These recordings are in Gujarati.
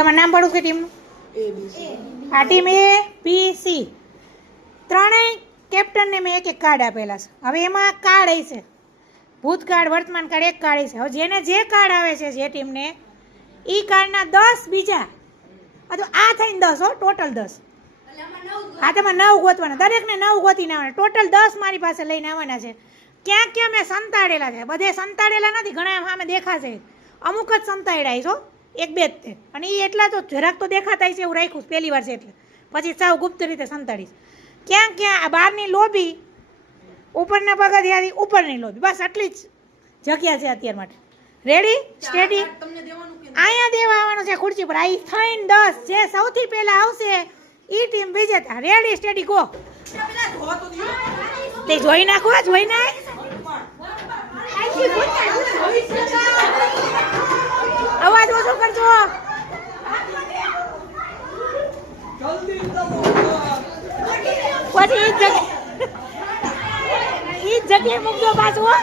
તમારું નામ પડું કે ટીમનું? આ ટીમ એ બી સી ત્રણેય કેપ્ટનને મેં એક એક કાર્ડ આપેલા છે. હવે એમાં કાર્ડ એ છે ભૂતકાળ, વર્તમાન કાળ, એક કાર્ડ છે. હવે જેને જે કાર્ડ આવે છે જે ટીમને એ કાર્ડના 10 બીજા આ થઈને 10 હો, ટોટલ 10. હા તમે 9 ગોતવાના, દરેકને 9 ગોતીને આવવાના, ટોટલ 10 મારી પાસે લઈને આવવાના છે. ક્યાં ક્યાં મેં સંતાડેલા છે, બધે સંતાડેલા નથી, ઘણા સામે દેખાશે, અમુક જ સંતાડ્યા છો, એક બે જ તે. અને એ એટલા તો જરાક તો દેખાતા છે એવું રાખ્યું પહેલી વાર છે એટલે, પછી સાવ ગુપ્ત રીતે સંતાડીશ. ક્યાં ક્યાં આ બહારની લોબી, ઉપરના પગથિયાથી ઉપરની લોબી, બસ આટલી જ જગ્યા છે અત્યાર માટે. Ready steady? અહીંયા દેવા આવવાનું છે ખુરશી પર. આ થઈને 10 જે સૌથી પહેલા આવશે ઈ ટીમ વિજેતા. Ready steady go. તે જોઈ નાખો, જોઈ નાખ. અવાજ ઓછો કરજો. પછી ઈ જગ્યાએ મૂકજો પાછું.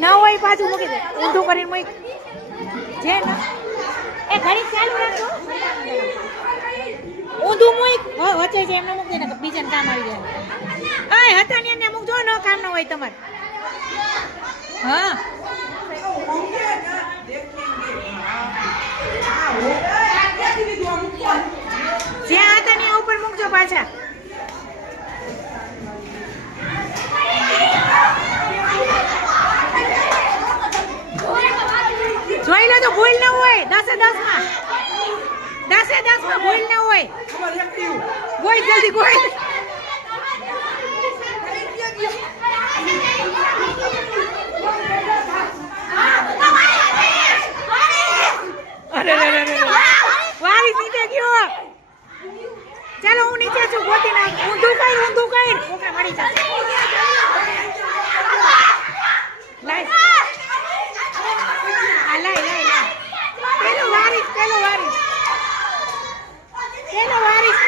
ન હોય પાછું મૂકી દે, ઊંધું કરીને મૂક. જે એ ઘડી ચાલુ રાખજો, ઊંધું મૂક. વચ્ચે છે એમને મૂકી દે ને બીજાને કામ આવી જાય. હા હતા ને એને મૂકજો, ન કામ ન હોય તમારે. હા જ્યાં હતા ને ઉપર મૂકજો પાછા. જોઈ લો તો ભૂલ ન હોય. 10 માં 10 માં ભૂલ ન હોય. કોઈ જલ્દી કોઈ. વારી નીચે ગયો. ચાલો હું નીચે છું, ગોતી નાખ. ઊંધું કર ઓકે મળી જશે. પેલો વારીસ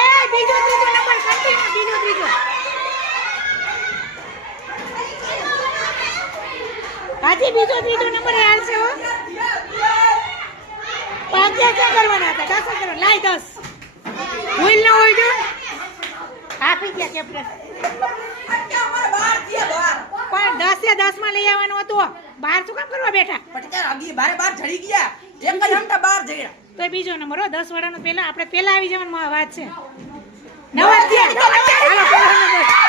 એ બીજો ત્રીજો નંબર કન્ટિન્યુ. બીજો ત્રીજો નંબર હાલશે હો. પાંચે ક્યાં કરવાના હતા? 10 કરવા. લાય 10 ભૂલ ન હોય જો. આપી ગયા કેપ્ટન. પણ 10 માં લઈ આવવાનું હતું. 12 શું કામ કરવા બેઠા? બાર ચડી ગયા. એક જ હમતા 12 જયા. તો બીજો નંબર હો. 10 વાળાનો પહેલા આપણે પહેલા આવી જવાનું વાત છે. 9 ગયા.